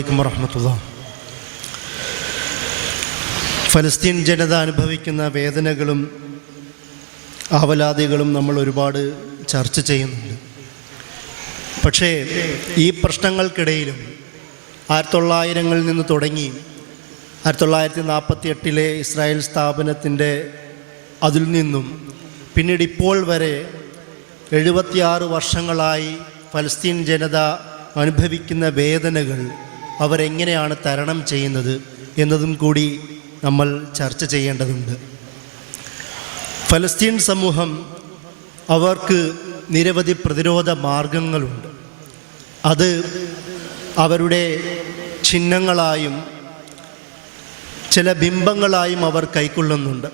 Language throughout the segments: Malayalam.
അലൈക്കും വറഹ്മത്തുള്ളാഹി. ഫലസ്തീൻ ജനത അനുഭവിക്കുന്ന വേദനകളും ആവലാതികളും നമ്മൾ ഒരുപാട് ചർച്ച ചെയ്യുന്നുണ്ട്. പക്ഷേ ഈ പ്രശ്നങ്ങൾക്കിടയിലും 1900-ങ്ങളിൽ നിന്ന് തുടങ്ങി 1948-ലെ ഇസ്രായേൽ സ്ഥാപനത്തിൻ്റെ അതിൽ നിന്നും പിന്നീട് ഇപ്പോൾ വരെ 76 വർഷങ്ങളായി ഫലസ്തീൻ ജനത അനുഭവിക്കുന്ന വേദനകൾ അവരെങ്ങനെയാണ് തരണം ചെയ്യുന്നത് എന്നതും കൂടി നമ്മൾ ചർച്ച ചെയ്യേണ്ടതുണ്ട്. ഫലസ്തീൻ സമൂഹം അവർക്ക് നിരവധി പ്രതിരോധ മാർഗങ്ങളുണ്ട്. അത് അവരുടെ ചിഹ്നങ്ങളായും ചില ബിംബങ്ങളായും അവർ കൈക്കൊള്ളുന്നുണ്ട്.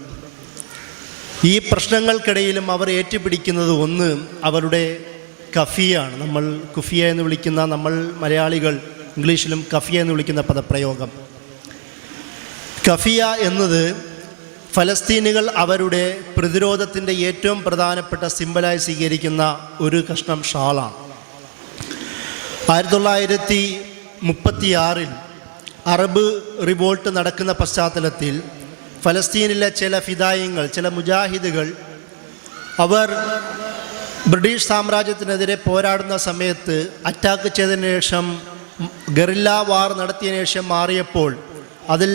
ഈ പ്രശ്നങ്ങൾക്കിടയിലും അവർ ഏറ്റുപിടിക്കുന്നത് ഒന്ന് അവരുടെ കഫിയാണ്. നമ്മൾ കുഫിയ എന്ന് വിളിക്കുന്ന, നമ്മൾ മലയാളികൾ ഇംഗ്ലീഷിലും കഫിയ എന്ന് വിളിക്കുന്ന പദപ്രയോഗം. കഫിയ എന്നത് ഫലസ്തീനികൾ അവരുടെ പ്രതിരോധത്തിൻ്റെ ഏറ്റവും പ്രധാനപ്പെട്ട സിംബലായി സ്വീകരിക്കുന്ന ഒരു കഷ്ണം ഷാളാണ്. 1936-ൽ അറബ് റിവോൾട്ട് നടക്കുന്ന പശ്ചാത്തലത്തിൽ ഫലസ്തീനിലെ ചില ഫിദായിങ്ങൾ, ചില മുജാഹിദുകൾ, അവർ ബ്രിട്ടീഷ് സാമ്രാജ്യത്തിനെതിരെ പോരാടുന്ന സമയത്ത് അറ്റാക്ക് ചെയ്തതിന് ശേഷം, ഗറില്ല വാർ നടത്തിയതിനു ശേഷം മാറിയപ്പോൾ അതിൽ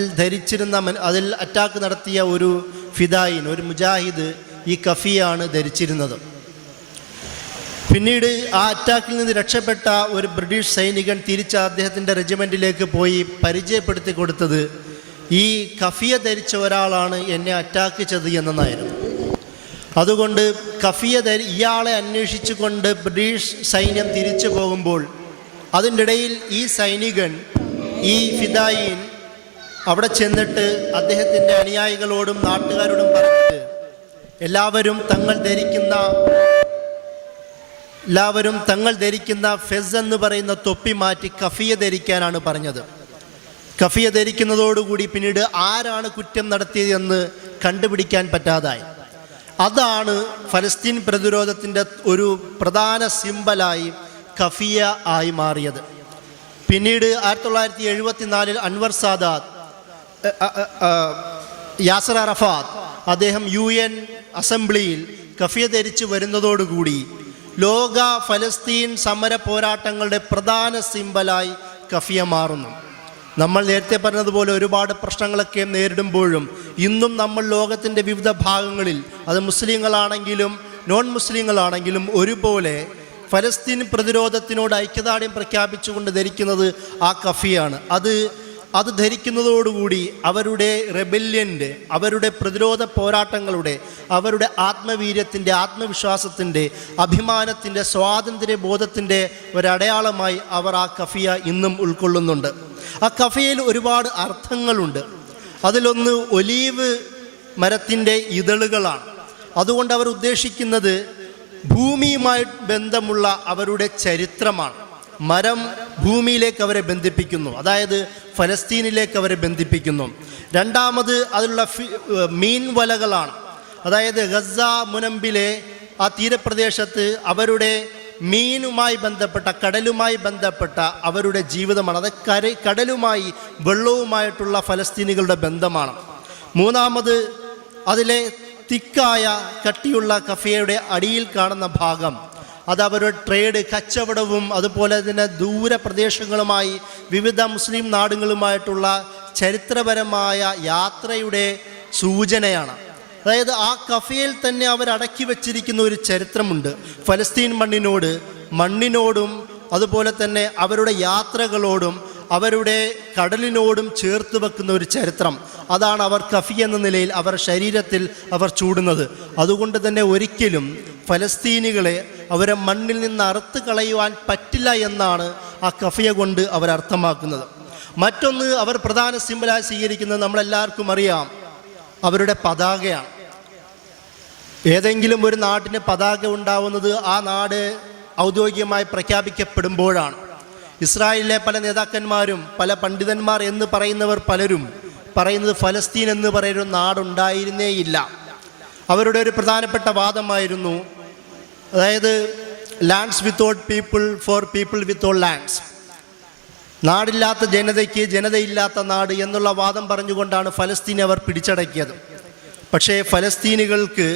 അറ്റാക്ക് നടത്തിയ ഒരു ഫിദായിൻ, ഒരു മുജാഹിദ് ഈ കഫിയാണ് ധരിച്ചിരുന്നത്. പിന്നീട് ആ അറ്റാക്കിൽ നിന്ന് രക്ഷപ്പെട്ട ഒരു ബ്രിട്ടീഷ് സൈനികൻ തിരിച്ച് അദ്ദേഹത്തിൻ്റെ റെജിമെൻറ്റിലേക്ക് പോയി പരിചയപ്പെടുത്തി കൊടുത്തത് ഈ കഫിയ ധരിച്ച ഒരാളാണ് എന്നെ അറ്റാക്ക് ചെയ്തത് എന്നതായിരുന്നു. അതുകൊണ്ട് ഇയാളെ അന്വേഷിച്ചു കൊണ്ട് ബ്രിട്ടീഷ് സൈന്യം തിരിച്ചു പോകുമ്പോൾ അതിൻ്റെ ഇടയിൽ ഈ സൈനികൻ, ഈ ഫിദായിൻ അവിടെ ചെന്നിട്ട് അദ്ദേഹത്തിൻ്റെ അനുയായികളോടും നാട്ടുകാരോടും പറഞ്ഞത് എല്ലാവരും തങ്ങൾ ധരിക്കുന്ന ഫെസ് എന്ന് പറയുന്ന തൊപ്പി മാറ്റി കഫിയ ധരിക്കാനാണ് പറഞ്ഞത്. കഫിയ ധരിക്കുന്നതോടുകൂടി പിന്നീട് ആരാണ് കുറ്റം നടത്തിയതെന്ന് കണ്ടുപിടിക്കാൻ പറ്റാതായി. അതാണ് ഫലസ്തീൻ പ്രതിരോധത്തിൻ്റെ ഒരു പ്രധാന സിംബലായി കഫിയ ആയി മാറിയത്. പിന്നീട് 1974-ൽ അൻവർ സാദാത്ത്, യാസർ അറഫാത്ത് അദ്ദേഹം UN അസംബ്ലിയിൽ കഫിയ ധരിച്ച് വരുന്നതോടുകൂടി ലോക ഫലസ്തീൻ സമര പോരാട്ടങ്ങളുടെ പ്രധാന സിംബലായി കഫിയ മാറുന്നു. നമ്മൾ നേരത്തെ പറഞ്ഞതുപോലെ ഒരുപാട് പ്രശ്നങ്ങളൊക്കെ നേരിടുമ്പോഴും ഇന്നും നമ്മൾ ലോകത്തിൻ്റെ വിവിധ ഭാഗങ്ങളിൽ, അത് മുസ്ലിങ്ങളാണെങ്കിലും നോൺ മുസ്ലിങ്ങളാണെങ്കിലും ഒരുപോലെ ഫലസ്തീൻ പ്രതിരോധത്തിനോട് ഐക്യദാർഢ്യം പ്രഖ്യാപിച്ചുകൊണ്ട് ധരിക്കുന്നത് ആ കഫിയാണ്. അത് ധരിക്കുന്നതോടുകൂടി അവരുടെ റെബല്യൻ്റെ, അവരുടെ പ്രതിരോധ പോരാട്ടങ്ങളുടെ, അവരുടെ ആത്മവീര്യത്തിൻ്റെ, ആത്മവിശ്വാസത്തിൻ്റെ, അഭിമാനത്തിൻ്റെ, സ്വാതന്ത്ര്യ ബോധത്തിൻ്റെ ഒരടയാളമായി അവർ ആ കഫിയ ഇന്നും ഉൾക്കൊള്ളുന്നുണ്ട്. ആ കഫിയയിൽ ഒരുപാട് അർത്ഥങ്ങളുണ്ട്. അതിലൊന്ന് ഒലീവ് മരത്തിൻ്റെ ഇതളുകളാണ്. അതുകൊണ്ട് അവർ ഉദ്ദേശിക്കുന്നത് ഭൂമിയുമായി ബന്ധമുള്ള അവരുടെ ചരിത്രമാണ്. മരം ഭൂമിയിലേക്ക് അവരെ ബന്ധിപ്പിക്കുന്നു, അതായത് ഫലസ്തീനിലേക്ക് അവരെ ബന്ധിപ്പിക്കുന്നു. രണ്ടാമത് അതിലുള്ള മീൻ വലകളാണ്. അതായത് ഗസ മുനമ്പിലെ ആ തീരപ്രദേശത്ത് അവരുടെ മീനുമായി ബന്ധപ്പെട്ട, കടലുമായി ബന്ധപ്പെട്ട അവരുടെ ജീവിതമാണ്. അത് കടലുമായി, വെള്ളവുമായിട്ടുള്ള ഫലസ്തീനികളുടെ ബന്ധമാണ്. മൂന്നാമത് അതിലെ തിക്കായ കട്ടിയുള്ള കഫിയയുടെ അടിയിൽ കാണുന്ന ഭാഗം, അത് അവരുടെ ട്രേഡ്, കച്ചവടവും അതുപോലെ തന്നെ ദൂരപ്രദേശങ്ങളുമായി വിവിധ മുസ്ലിം നാടുകളുമായിട്ടുള്ള ചരിത്രപരമായ യാത്രയുടെ സൂചനയാണ്. അതായത് ആ കഫിയയിൽ തന്നെ അവരടക്കി വച്ചിരിക്കുന്ന ഒരു ചരിത്രമുണ്ട്. ഫലസ്തീൻ മണ്ണിനോടും അതുപോലെ തന്നെ അവരുടെ യാത്രകളോടും അവരുടെ കടലിനോടും ചേർത്ത് വെക്കുന്ന ഒരു ചരിത്രം. അതാണ് അവർ കഫി എന്ന നിലയിൽ അവർ ശരീരത്തിൽ അവർ ചൂടുന്നത്. അതുകൊണ്ട് തന്നെ ഒരിക്കലും ഫലസ്തീനികളെ അവരെ മണ്ണിൽ നിന്ന് അറുത്ത് കളയുവാൻ പറ്റില്ല എന്നാണ് ആ കഫിയ കൊണ്ട് അവർ അർത്ഥമാക്കുന്നത്. മറ്റൊന്ന് അവർ പ്രധാന സിംബലായി സ്വീകരിക്കുന്നത് നമ്മളെല്ലാവർക്കും അറിയാം, അവരുടെ പതാകയാണ്. ഏതെങ്കിലും ഒരു നാട്ടിന് പതാക ഉണ്ടാവുന്നത് ആ നാട് ഔദ്യോഗികമായി പ്രഖ്യാപിക്കപ്പെടുമ്പോഴാണ്. ഇസ്രായേലിലെ പല നേതാക്കന്മാരും പല പണ്ഡിതന്മാർ എന്ന് പറയുന്നവർ പലരും പറയുന്നത് ഫലസ്തീൻ എന്ന് പറയുന്ന നാടുണ്ടായിരുന്നേയില്ല. അവരുടെ ഒരു പ്രധാനപ്പെട്ട വാദമായിരുന്നു, അതായത് lands without people for people without lands. നാടില്ലാത്ത ജനതയ്ക്ക് ജനതയില്ലാത്ത നാട് എന്നുള്ള വാദം പറഞ്ഞുകൊണ്ടാണ് ഫലസ്തീനെ അവർ പിടിച്ചടക്കിയത്. പക്ഷേ ഫലസ്തീനികൾക്ക്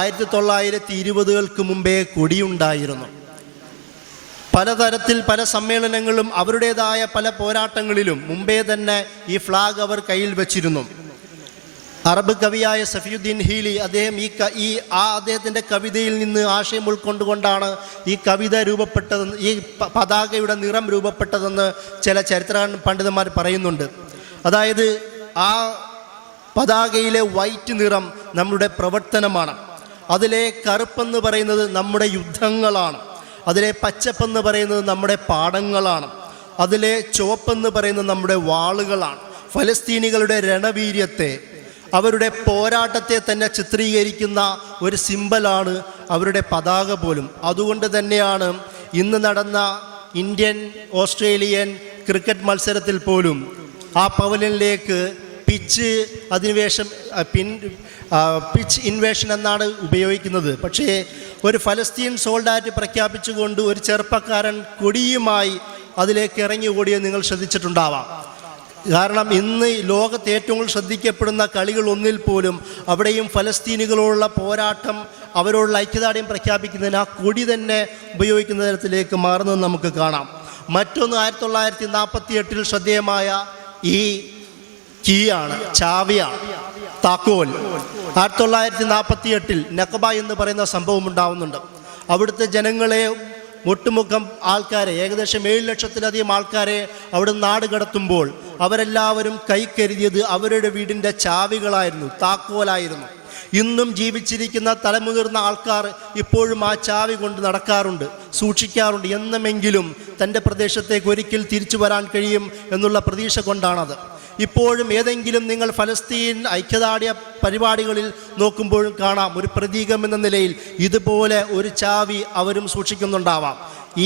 1920-കൾക്ക് മുമ്പേ കൊടിയുണ്ടായിരുന്നു. പലതരത്തിൽ പല സമ്മേളനങ്ങളും അവരുടേതായ പല പോരാട്ടങ്ങളിലും മുമ്പേ തന്നെ ഈ ഫ്ലാഗ് അവർ കയ്യിൽ വച്ചിരുന്നു. അറബ് കവിയായ സഫിയുദ്ദീൻ ഹീലി അദ്ദേഹം അദ്ദേഹത്തിൻ്റെ കവിതയിൽ നിന്ന് ആശയം ഉൾക്കൊണ്ടുകൊണ്ടാണ് ഈ കവിത രൂപപ്പെട്ടതെന്ന്, ഈ പതാകയുടെ നിറം രൂപപ്പെട്ടതെന്ന് ചില ചരിത്ര പണ്ഡിതന്മാർ പറയുന്നുണ്ട്. അതായത് ആ പതാകയിലെ വൈറ്റ് നിറം നമ്മുടെ പ്രവർത്തനമാണ്, അതിലെ കറുപ്പെന്ന് പറയുന്നത് നമ്മുടെ യുദ്ധങ്ങളാണ്, അതിലെ പച്ചപ്പെന്ന് പറയുന്നത് നമ്മുടെ പാടങ്ങളാണ്, അതിലെ ചുവപ്പെന്ന് പറയുന്നത് നമ്മുടെ വാളുകളാണ്. ഫലസ്തീനികളുടെ രണവീര്യത്തെ, അവരുടെ പോരാട്ടത്തെ തന്നെ ചിത്രീകരിക്കുന്ന ഒരു സിമ്പലാണ് അവരുടെ പതാക പോലും. അതുകൊണ്ട് തന്നെയാണ് ഇന്ന് നടന്ന ഇന്ത്യൻ ഓസ്ട്രേലിയൻ ക്രിക്കറ്റ് മത്സരത്തിൽ പോലും ആ പവലിയനിലേക്ക് പിച്ച് ഇൻവേഷൻ എന്നാണ് ഉപയോഗിക്കുന്നത്. പക്ഷേ ഒരു ഫലസ്തീൻ സോൾഡാറ്റ് പ്രഖ്യാപിച്ചുകൊണ്ട് ഒരു ചെറുപ്പക്കാരൻ കൊടിയുമായി അതിലേക്ക് ഇറങ്ങി ഓടിയത് നിങ്ങൾ ശ്രദ്ധിച്ചിട്ടുണ്ടാവാം. കാരണം ഇന്ന് ലോകത്ത് ഏറ്റവും ശ്രദ്ധിക്കപ്പെടുന്ന കളികൾ ഒന്നിൽ പോലും അവിടെയും ഫലസ്തീനികളോടുള്ള പോരാട്ടം, അവരോടുള്ള ഐക്യദാർഢ്യം പ്രഖ്യാപിക്കുന്നതിന് ആ കൊടി തന്നെ ഉപയോഗിക്കുന്ന തരത്തിലേക്ക് മാറുന്നത് നമുക്ക് കാണാം. മറ്റൊന്ന് 1948 ശ്രദ്ധേയമായ ഈ കീയാണ്, ചാവിയാണ്, താക്കോൽ. 1948 നഖബ എന്ന് പറയുന്ന സംഭവം ഉണ്ടാവുന്നുണ്ട്. അവിടുത്തെ ജനങ്ങളെ ഒട്ടുമുക്കം ആൾക്കാരെ, ഏകദേശം 7 ലക്ഷത്തിലധികം ആൾക്കാരെ അവിടെ നാട് കടത്തുമ്പോൾ അവരെല്ലാവരും കൈക്കരുതിയത് അവരുടെ വീടിൻ്റെ ചാവികളായിരുന്നു, താക്കോലായിരുന്നു. ഇന്നും ജീവിച്ചിരിക്കുന്ന തലമുതിർന്ന ആൾക്കാർ ഇപ്പോഴും ആ ചാവി കൊണ്ട് നടക്കാറുണ്ട്, സൂക്ഷിക്കാറുണ്ട്. എന്നുമെങ്കിലും തൻ്റെ പ്രദേശത്തേക്ക് ഒരിക്കൽ തിരിച്ചു വരാൻ കഴിയും എന്നുള്ള പ്രതീക്ഷ കൊണ്ടാണത്. ഇപ്പോഴും ഏതെങ്കിലും നിങ്ങൾ ഫലസ്തീൻ ഐക്യദാർഢ്യ പരിപാടികളിൽ നോക്കുമ്പോഴും കാണാം, ഒരു പ്രതീകം എന്ന നിലയിൽ ഇതുപോലെ ഒരു ചാവി അവരും സൂക്ഷിക്കുന്നുണ്ടാവാം.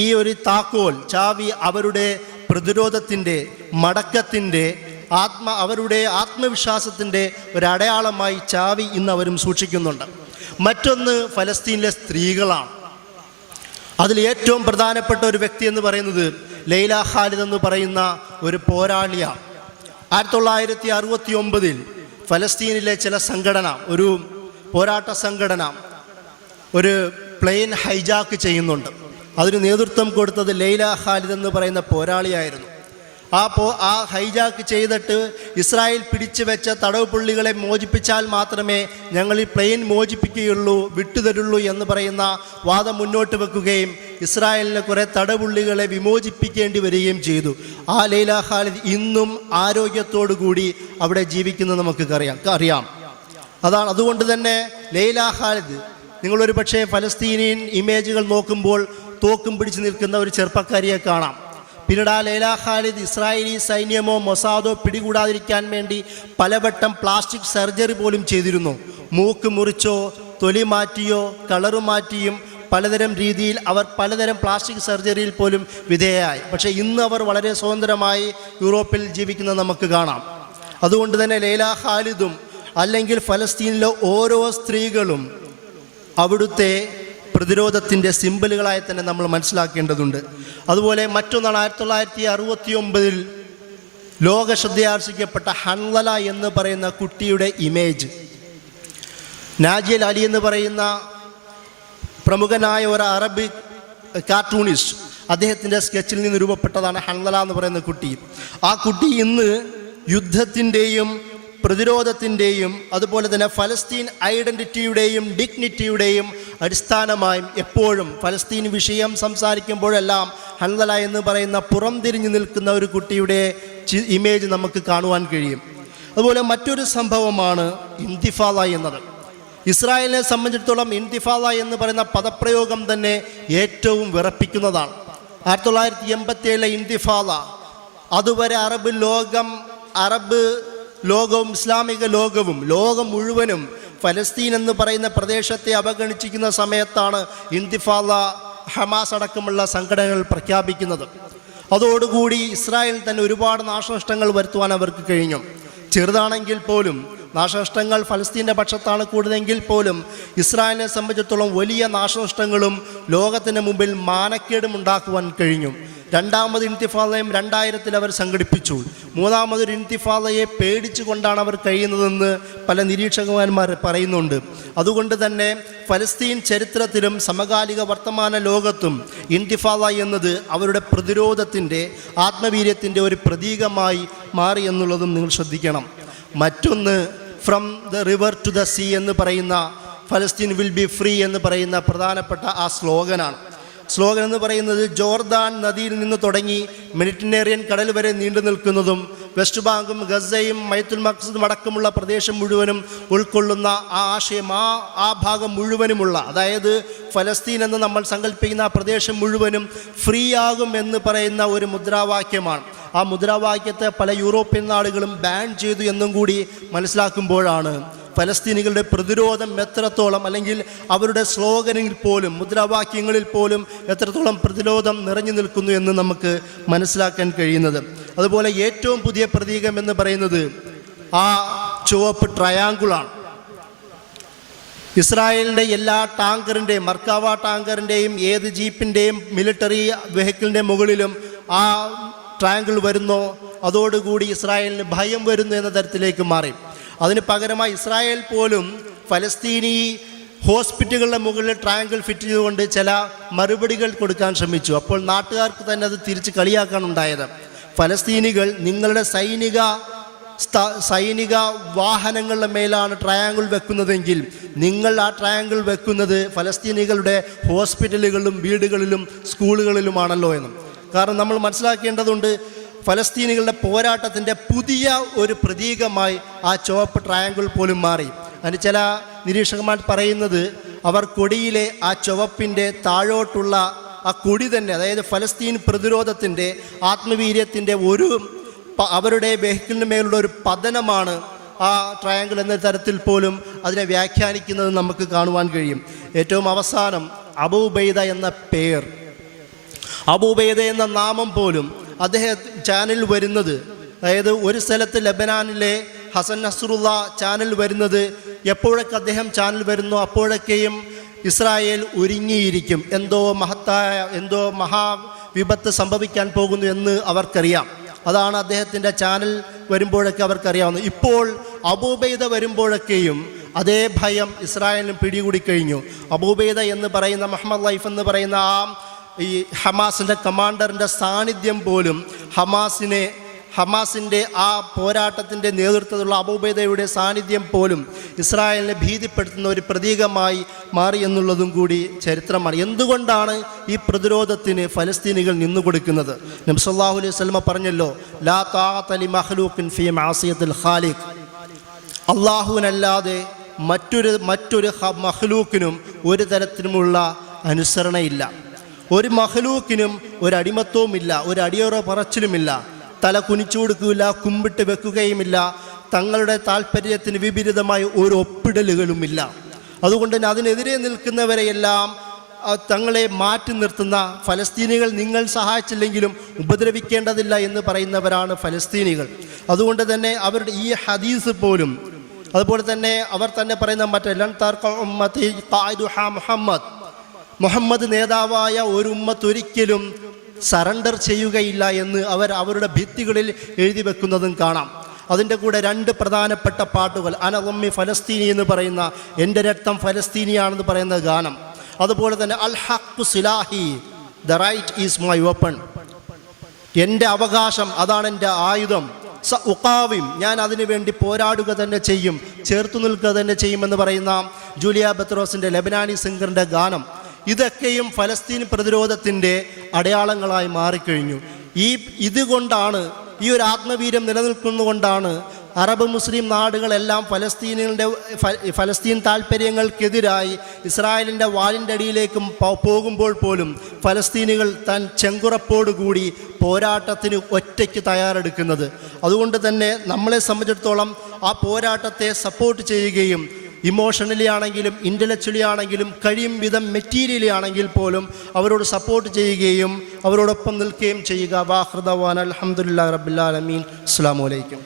ഈ ഒരു താക്കോൽ, ചാവി അവരുടെ പ്രതിരോധത്തിൻ്റെ, മടക്കത്തിൻ്റെ, അവരുടെ ആത്മവിശ്വാസത്തിൻ്റെ ഒരടയാളമായി ചാവി ഇന്ന് അവരും സൂക്ഷിക്കുന്നുണ്ട്. മറ്റൊന്ന് ഫലസ്തീനിലെ സ്ത്രീകളാണ്. അതിൽ ഏറ്റവും പ്രധാനപ്പെട്ട ഒരു വ്യക്തി എന്ന് പറയുന്നത് ലൈല ഖാലിദ് എന്ന് പറയുന്ന ഒരു പോരാളിയാണ്. 1969 ഫലസ്തീനിലെ ചില സംഘടന, ഒരു പോരാട്ട സംഘടന ഒരു പ്ലെയിൻ ഹൈജാക്ക് ചെയ്യുന്നുണ്ട്. അതിന് നേതൃത്വം കൊടുത്തത് ലൈല ഖാലിദ് എന്ന് പറയുന്ന പോരാളിയായിരുന്നു. ആ ഹൈജാക്ക് ചെയ്തിട്ട് ഇസ്രായേൽ പിടിച്ചു വെച്ച തടവ് പുള്ളികളെ മോചിപ്പിച്ചാൽ മാത്രമേ ഞങ്ങൾ ഈ പ്ലെയിൻ മോചിപ്പിക്കുകയുള്ളൂ, വിട്ടുതരുള്ളൂ എന്ന് പറയുന്ന വാദം മുന്നോട്ട് വെക്കുകയും ഇസ്രായേലിനെ കുറേ തടവുള്ളികളെ വിമോചിപ്പിക്കേണ്ടി വരികയും ചെയ്തു. ആ ലൈല ഖാലിദ് ഇന്നും ആരോഗ്യത്തോടു കൂടി അവിടെ ജീവിക്കുന്നത് നമുക്ക് അറിയാം. അതുകൊണ്ട് തന്നെ ലൈല ഖാലിദ്, നിങ്ങളൊരു പക്ഷേ ഫലസ്തീനിയൻ ഇമേജുകൾ നോക്കുമ്പോൾ തോക്കും പിടിച്ച് നിൽക്കുന്ന ഒരു ചെറുപ്പക്കാരിയെ കാണാം. പിന്നീട് ആ ലൈല ഖാലിദ് ഇസ്രായേലി സൈന്യമോ മൊസാദോ പിടികൂടാതിരിക്കാൻ വേണ്ടി പലവട്ടം പ്ലാസ്റ്റിക് സർജറി പോലും ചെയ്തിരുന്നു. മൂക്ക് മുറിച്ചോ, തൊലി മാറ്റിയോ, കളറ് മാറ്റിയും പലതരം രീതിയിൽ അവർ പലതരം പ്ലാസ്റ്റിക് സർജറിയിൽ പോലും വിധേയമായി. പക്ഷേ ഇന്ന് അവർ വളരെ സ്വതന്ത്രമായി യൂറോപ്പിൽ ജീവിക്കുന്നത് നമുക്ക് കാണാം. അതുകൊണ്ട് തന്നെ ലൈല ഖാലിദും അല്ലെങ്കിൽ ഫലസ്തീനിലെ ഓരോ സ്ത്രീകളും അവിടുത്തെ പ്രതിരോധത്തിൻ്റെ സിംബലുകളായി തന്നെ നമ്മൾ മനസ്സിലാക്കേണ്ടതുണ്ട്. അതുപോലെ മറ്റൊന്നാണ് 1969 ലോക ശ്രദ്ധയാർജിക്കപ്പെട്ട ഹൻലല എന്ന് പറയുന്ന കുട്ടിയുടെ ഇമേജ്. നാജിൽ അലി എന്ന് പറയുന്ന പ്രമുഖനായ ഒരു അറബ് കാർട്ടൂണിസ്റ്റ്, അദ്ദേഹത്തിൻ്റെ സ്കെച്ചിൽ നിന്ന് രൂപപ്പെട്ടതാണ് ഹൻലല എന്ന് പറയുന്ന കുട്ടി. ആ കുട്ടി ഇന്ന് യുദ്ധത്തിൻ്റെയും പ്രതിരോധത്തിൻ്റെയും അതുപോലെ തന്നെ ഫലസ്തീൻ ഐഡൻറ്റിറ്റിയുടെയും ഡിഗ്നിറ്റിയുടെയും അടിസ്ഥാനമായും എപ്പോഴും ഫലസ്തീൻ വിഷയം സംസാരിക്കുമ്പോഴെല്ലാം ഹൻലല എന്ന് പറയുന്ന പുറംതിരിഞ്ഞു നിൽക്കുന്ന ഒരു കുട്ടിയുടെ ഇമേജ് നമുക്ക് കാണുവാൻ കഴിയും. അതുപോലെ മറ്റൊരു സംഭവമാണ് ഇൻതിഫാദ എന്നത്. ഇസ്രായേലിനെ സംബന്ധിച്ചിടത്തോളം ഇൻതിഫാദ എന്ന് പറയുന്ന പദപ്രയോഗം തന്നെ ഏറ്റവും വിറപ്പിക്കുന്നതാണ്. 1987 ഇൻതിഫാദ, അതുവരെ അറബ് ലോകവും ഇസ്ലാമിക ലോകം മുഴുവനും ഫലസ്തീൻ എന്ന് പറയുന്ന പ്രദേശത്തെ അവഗണിച്ചിരിക്കുന്ന സമയത്താണ് ഇൻതിഫാദ, ഹമാസ് അടക്കമുള്ള സംഘടനകൾ പ്രഖ്യാപിക്കുന്നത്. അതോടുകൂടി ഇസ്രായേൽ തന്നെ ഒരുപാട് നാശനഷ്ടങ്ങൾ വരുത്തുവാൻ അവർക്ക് കഴിഞ്ഞു. ചെറുതാണെങ്കിൽ പോലും നാശനഷ്ടങ്ങൾ ഫലസ്തീൻ്റെ പക്ഷത്താണ് കൂടുതലെങ്കിൽ പോലും ഇസ്രായേലിനെ സംബന്ധിച്ചിടത്തോളം വലിയ നാശനഷ്ടങ്ങളും ലോകത്തിന് മുമ്പിൽ മാനക്കേടും ഉണ്ടാക്കുവാൻ കഴിഞ്ഞു. രണ്ടാമത് ഇൻതിഫാദയും 2000 അവർ സംഘടിപ്പിച്ചു. മൂന്നാമതൊരു ഇൻതിഫാദയെ പേടിച്ചുകൊണ്ടാണ് അവർ കഴിയുന്നതെന്ന് പല നിരീക്ഷകന്മാർ പറയുന്നുണ്ട്. അതുകൊണ്ട് തന്നെ ഫലസ്തീൻ ചരിത്രത്തിലും സമകാലിക വർത്തമാന ലോകത്തും ഇൻതിഫാദ എന്നത് അവരുടെ പ്രതിരോധത്തിൻ്റെ ആത്മവീര്യത്തിൻ്റെ ഒരു പ്രതീകമായി മാറി എന്നുള്ളതും നിങ്ങൾ ശ്രദ്ധിക്കണം. മറ്റൊന്ന് from the river to the sea എന്ന് പറയുന്ന ഫലസ്തീൻ വിൽ ബി ഫ്രീ എന്ന് പറയുന്ന പ്രധാനപ്പെട്ട ആ സ്ലോഗനാണ്. സ്ലോഗൻ എന്ന് പറയുന്നത് ജോർദാൻ നദിയിൽ നിന്ന് തുടങ്ങി മെഡിറ്ററേനിയൻ കടൽ വരെ നീണ്ടു നിൽക്കുന്നതും വെസ്റ്റ് ബാങ്കും ഗസയും മൈത്തുൽ മഖ്സിദും അടക്കമുള്ള പ്രദേശം മുഴുവനും ഉൾക്കൊള്ളുന്ന ആ ആശയം ആ ഭാഗം മുഴുവനുമുള്ള, അതായത് ഫലസ്തീൻ എന്ന് നമ്മൾ സങ്കല്പിക്കുന്ന ആ പ്രദേശം മുഴുവനും ഫ്രീ ആകും എന്ന് പറയുന്ന ഒരു മുദ്രാവാക്യമാണ്. ആ മുദ്രാവാക്യത്തെ പല യൂറോപ്യൻ നാടുകളും ബാൻ ചെയ്തു എന്നും കൂടി മനസ്സിലാക്കുമ്പോഴാണ് ഫലസ്തീനികളുടെ പ്രതിരോധം എത്രത്തോളം, അല്ലെങ്കിൽ അവരുടെ സ്ലോഗനിൽ പോലും മുദ്രാവാക്യങ്ങളിൽ പോലും എത്രത്തോളം പ്രതിരോധം നിറഞ്ഞു നിൽക്കുന്നു എന്ന് നമുക്ക് മനസ്സിലാക്കാൻ കഴിയുന്നത്. അതുപോലെ ഏറ്റവും പുതിയ പ്രതീകം എന്ന് പറയുന്നത് ആ ചുവപ്പ് ട്രയാങ്കിളാണ്. ഇസ്രായേലിൻ്റെ എല്ലാ ടാങ്കറിൻ്റെയും, മർക്കാവ ടാങ്കറിൻ്റെയും ഏത് ജീപ്പിൻ്റെയും മിലിറ്ററി വെഹിക്കിളിൻ്റെ മുകളിലും ആ ട്രയാങ്കിൾ വരുന്നോ അതോടുകൂടി ഇസ്രായേലിന് ഭയം വരുന്നു എന്ന തരത്തിലേക്ക് മാറി. അതിന് പകരമായി ഇസ്രായേൽ പോലും ഫലസ്തീനി ഹോസ്പിറ്റലുകളുടെ മുകളിൽ ട്രയാങ്കിൾ ഫിറ്റ് ചെയ്തുകൊണ്ട് ചില മറുപടികൾ കൊടുക്കാൻ ശ്രമിച്ചു. അപ്പോൾ നാട്ടുകാർക്ക് തന്നെ അത് തിരിച്ച് കളിയാക്കാൻ ഉണ്ടായത്. ഫലസ്തീനികൾ നിങ്ങളുടെ സൈനിക വാഹനങ്ങളുടെ മേലാണ് ട്രയാങ്കിൾ വെക്കുന്നതെങ്കിൽ നിങ്ങൾ ആ ട്രയാങ്കിൾ വെക്കുന്നത് ഫലസ്തീനികളുടെ ഹോസ്പിറ്റലുകളിലും വീടുകളിലും സ്കൂളുകളിലുമാണല്ലോ എന്നും. കാരണം നമ്മൾ മനസ്സിലാക്കേണ്ടതുണ്ട്, ഫലസ്തീനികളുടെ പോരാട്ടത്തിൻ്റെ പുതിയ ഒരു പ്രതീകമായി ആ ചുവപ്പ് ട്രയാങ്കിൾ പോലും മാറി. അതിന് ചില നിരീക്ഷകന്മാർ പറയുന്നത് അവർ കൊടിയിലെ ആ ചുവപ്പിൻ്റെ താഴോട്ടുള്ള ആ കൊടി തന്നെ, അതായത് ഫലസ്തീൻ പ്രതിരോധത്തിൻ്റെ ആത്മവീര്യത്തിൻ്റെ അവരുടെ വെഹിക്കിളിന് മേലുള്ള ഒരു പതനമാണ് ആ ട്രയാങ്കിൾ എന്ന തരത്തിൽ പോലും അതിനെ വ്യാഖ്യാനിക്കുന്നത് നമുക്ക് കാണുവാൻ കഴിയും. ഏറ്റവും അവസാനം അബൂ ഉബൈദ എന്ന പേർ, അബൂ ഉബൈദ എന്ന നാമം പോലും അദ്ദേഹം ചാനൽ വരുന്നത്, അതായത് ഒരു സ്ഥലത്ത് ലബനാനിലെ ഹസൻ നസ്രുള്ള ചാനൽ വരുന്നത് എപ്പോഴൊക്കെ അദ്ദേഹം ചാനൽ വരുന്നു അപ്പോഴൊക്കെയും ഇസ്രായേൽ ഒരുങ്ങിയിരിക്കും, എന്തോ മഹാവിപത്ത് സംഭവിക്കാൻ പോകുന്നു എന്ന് അവർക്കറിയാം. അതാണ് അദ്ദേഹത്തിൻ്റെ ചാനൽ വരുമ്പോഴൊക്കെ അവർക്കറിയാവുന്നത്. ഇപ്പോൾ അബൂ ഉബൈദ വരുമ്പോഴൊക്കെയും അതേ ഭയം ഇസ്രായേലിനും പിടികൂടി കഴിഞ്ഞു. അബൂ ഉബൈദ എന്ന് പറയുന്ന മുഹമ്മദ് ലൈഫ് എന്ന് പറയുന്ന ഈ ഹമാസിൻ്റെ കമാൻഡറിൻ്റെ സാന്നിധ്യം പോലും ഹമാസിൻ്റെ ആ പോരാട്ടത്തിൻ്റെ നേതൃത്വത്തിലുള്ള അബൂ ഉബൈദയുടെ സാന്നിധ്യം പോലും ഇസ്രായേലിനെ ഭീതിപ്പെടുത്തുന്ന ഒരു പ്രതീകമായി മാറി എന്നുള്ളതും കൂടി ചരിത്രമാണ്. എന്തുകൊണ്ടാണ് ഈ പ്രതിരോധത്തിന് ഫലസ്തീനികൾ നിന്നുകൊടുക്കുന്നത്? നബി സല്ലല്ലാഹു അലൈഹി വസല്ലം പറഞ്ഞല്ലോ, ലാ താഅത ലി മഖ്ലൂഖിൻ ഫീ മഅസിയത്തിൽ ഖാലിഖ്. അല്ലാഹുവിനല്ലാതെ മറ്റൊരു മഖ്ലൂക്കിനും ഒരു തരത്തിലുമുള്ള അനുസരണയില്ല. ഒരു മഖ്ലൂക്കിനും ഒരു അടിമത്വവുമില്ല, ഒരു അടിയോറ പറച്ചിലുമില്ല, തല കുനിച്ചു കൊടുക്കുകയില്ല, കുമ്പിട്ട് വെക്കുകയുമില്ല, തങ്ങളുടെ താല്പര്യത്തിന് വിപരീതമായ ഒരു ഒപ്പിടലുകളുമില്ല. അതുകൊണ്ട് തന്നെ അതിനെതിരെ നിൽക്കുന്നവരെയെല്ലാം തങ്ങളെ മാറ്റി നിർത്തുന്ന ഫലസ്തീനികൾ നിങ്ങൾ സഹായിച്ചില്ലെങ്കിലും ഉപദ്രവിക്കേണ്ടതില്ല എന്ന് പറയുന്നവരാണ് ഫലസ്തീനികൾ. അതുകൊണ്ട് തന്നെ അവരുടെ ഈ ഹദീസ് പോലും, അതുപോലെ തന്നെ അവർ തന്നെ പറയുന്ന മുഹമ്മദ് നേതാവായ ഒരു ഉമ്മത്ത് ഒരിക്കലും സറണ്ടർ ചെയ്യുകയില്ല എന്ന് അവരുടെ ഭിത്തികളിൽ എഴുതി വെക്കുന്നതും കാണാം. അതിൻ്റെ കൂടെ 2 പ്രധാനപ്പെട്ട പാട്ടുകൾ, അനദമ്മി ഫലസ്തീനി എന്ന് പറയുന്ന എൻ്റെ രക്തം ഫലസ്തീനിയാണെന്ന് പറയുന്ന ഗാനം, അതുപോലെ തന്നെ അൽ ഹഖ് സിലാഹി, the right is my weapon, എൻ്റെ അവകാശം അതാണ് എൻ്റെ ആയുധം, ഉഖാവിം, ഞാൻ അതിനു വേണ്ടി പോരാടുക തന്നെ ചെയ്യും, ചേർത്തു നിൽക്കുക തന്നെ ചെയ്യുമെന്ന് പറയുന്ന ജൂലിയ ബത്രോസിൻ്റെ ലെബനാനി സിംഗറിൻ്റെ ഗാനം, ഇതൊക്കെയും ഫലസ്തീൻ പ്രതിരോധത്തിൻ്റെ അടയാളങ്ങളായി മാറിക്കഴിഞ്ഞു. ഇതുകൊണ്ടാണ്, ഈ ഒരു ആത്മവീര്യം നിലനിൽക്കുന്നതുകൊണ്ടാണ് അറബ് മുസ്ലിം നാടുകളെല്ലാം ഫലസ്തീൻ താല്പര്യങ്ങൾക്കെതിരായി ഇസ്രായേലിൻ്റെ വാലിൻ്റെ അടിയിലേക്കും പോകുമ്പോൾ പോലും ഫലസ്തീനികൾ താൻ ചെങ്കുറപ്പോടുകൂടി പോരാട്ടത്തിന് ഒറ്റയ്ക്ക് തയ്യാറെടുക്കുന്നത്. അതുകൊണ്ട് തന്നെ നമ്മളെ സംബന്ധിച്ചിടത്തോളം ആ പോരാട്ടത്തെ സപ്പോർട്ട് ചെയ്യുകയും ഇമോഷണലി ആണെങ്കിലും ഇൻ്റലക്ച്വലി ആണെങ്കിലും കഴിയും വിധം മെറ്റീരിയലി ആണെങ്കിൽ പോലും അവരോട് സപ്പോർട്ട് ചെയ്യുകയും അവരോടൊപ്പം നിൽക്കുകയും ചെയ്യുക. വാഹൃദവാൻ അൽഹംദുലില്ലാഹി റബ്ബിൽ ആലമീൻ. അസ്സലാമു അലൈക്കും.